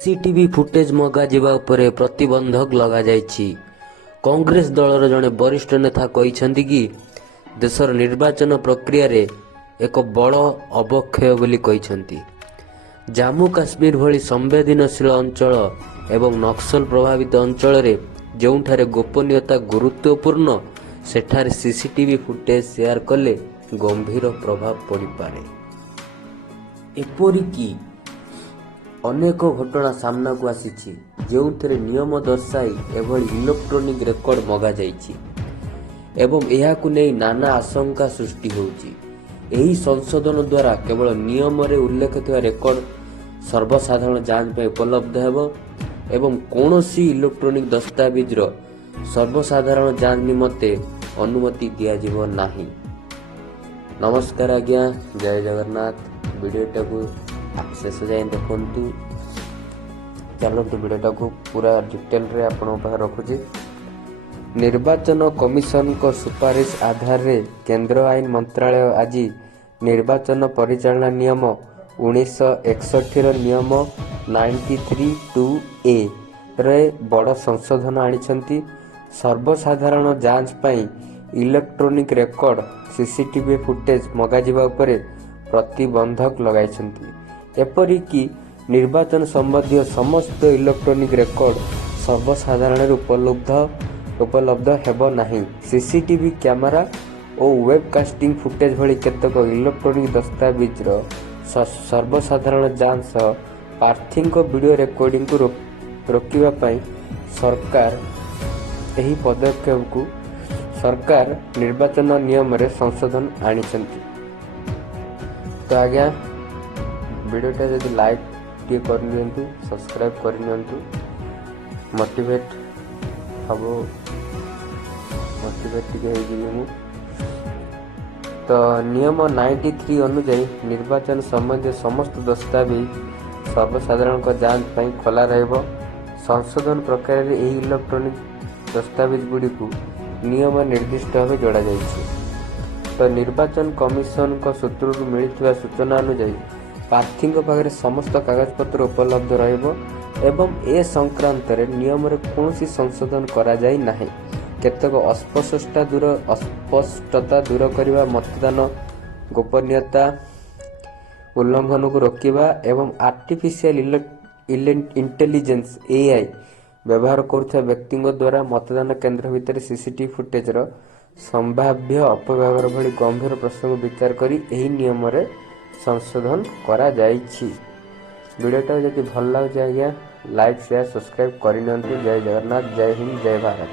CCTV footage मगाजिबा उपरे प्रतिबंधक लगाଯାଇଛି। कांग्रेस दलर जड़े वरिष्ठ नेता कहिसेंति कि देशर निर्वाचन प्रक्रिया रे एक बड़ अवक्षय बोली कहिसेंति। जम्मू काश्मीर भली संवेदनशील अंचल एवं नक्सल प्रभावित अंचल रे जोंठारे गोपनीयता गुरुत्वपूर्ण सेठारे सीसीटीवी फुटेज शेयर कले गंभीर प्रभाव पड़ी पारे। एपरिकी अनेक घटना सामना को आसी जो नियम दर्शाई एभली इलेक्ट्रोनिक रेकर्ड मगा जाइछि एवं एहाकु नै नाना आशंका सृष्टि होउछि। एही संशोधन द्वारा केवल नियम रे उल्लेख थिबा रेकर्ड सर्वसाधारण जांच पे उपलब्ध हेबो एवं कोनोसी इलेक्ट्रोनिक दस्तावेज रो सर्वसाधारण जांच निमते अनुमति दिया जीवो नाही। नमस्कार आज्ञा, जय जगन्नाथ। वीडियोटा को शेष जाए देखु। चलते वीडियोटा को पूरा डिटेल रे आपन पाखे रखुची। निर्वाचन कमिशन को सुपारिश आधार रे केंद्र आईन मंत्रालय आज निर्वाचन परिचालना नियम 1961 रो नियम 93(2)A रे बड़ संशोधन आनिछंती। सर्वसाधारण जांच पई इलेक्ट्रोनिक रेकर्ड सीसीटीवी फुटेज मगाजिबा उपरे प्रतिबंधक लगाइछंती। एपरिकी निर्वाचन संबंधी समस्त इलेक्ट्रोनिक रेकर्ड सर्वसाधारण उपलब्ध हेबो नाही। सीसीटीवी कैमरा और वेबकास्टिंग फुटेज भली केतक इलेक्ट्रोनिक दस्तावेज रो सर्वसाधारण जांच सह प्रार्थी वीडियो रेकर्डिंग को रोकिबा पई सरकार एही पदक्षेप को सरकार निर्वाचन नियम रे संशोधन आनिछंती। तो आज्ञा वीडियोटा जदि लाइक टे करनियंतु, सब्सक्राइब करनियंतु, मोटिवेट हबो, मोटिवेट टिके हे जिवि मु। तो नियम 93 अनुसार निर्वाचन संबंधी समस्त दस्तावेज सर्वसाधारण को जांच पई खोला रहबो। संशोधन प्रक्रिया रे एही इलेक्ट्रोनिक दस्तावेज गुडी को नियम निर्दिष्ट भाव जोड़ा जाइछि। तो निर्वाचन कमिशन को सूत्रु मिलथिबा सूचना अनुसार प्रार्थी पाखे समस्त कागजपत्र उपलब्ध रहइबो एवं ए संक्रांत रे नियम रे कोनोसी संशोधन करा जाय नाही। केतक अस्पष्टता दूर करबा, मतदान गोपनीयता उल्लंघन को रोकिबा एवं आर्टिफिशियल इंटेलिजेंस AI व्यवहार करुवा व्यक्ति द्वारा मतदान केन्द्र भितर सीसीटीवी फुटेज रो संभाव्य अपव्यवहार भली गंभीर प्रसंग विचार करी एही नियम रे संशोधन करा जाइछि। वीडियोटा जदि भल लागै आज्ञा लाइक शेयर सब्सक्राइब करनियंतु। जय जगन्नाथ, जय हिंद, जय भारत।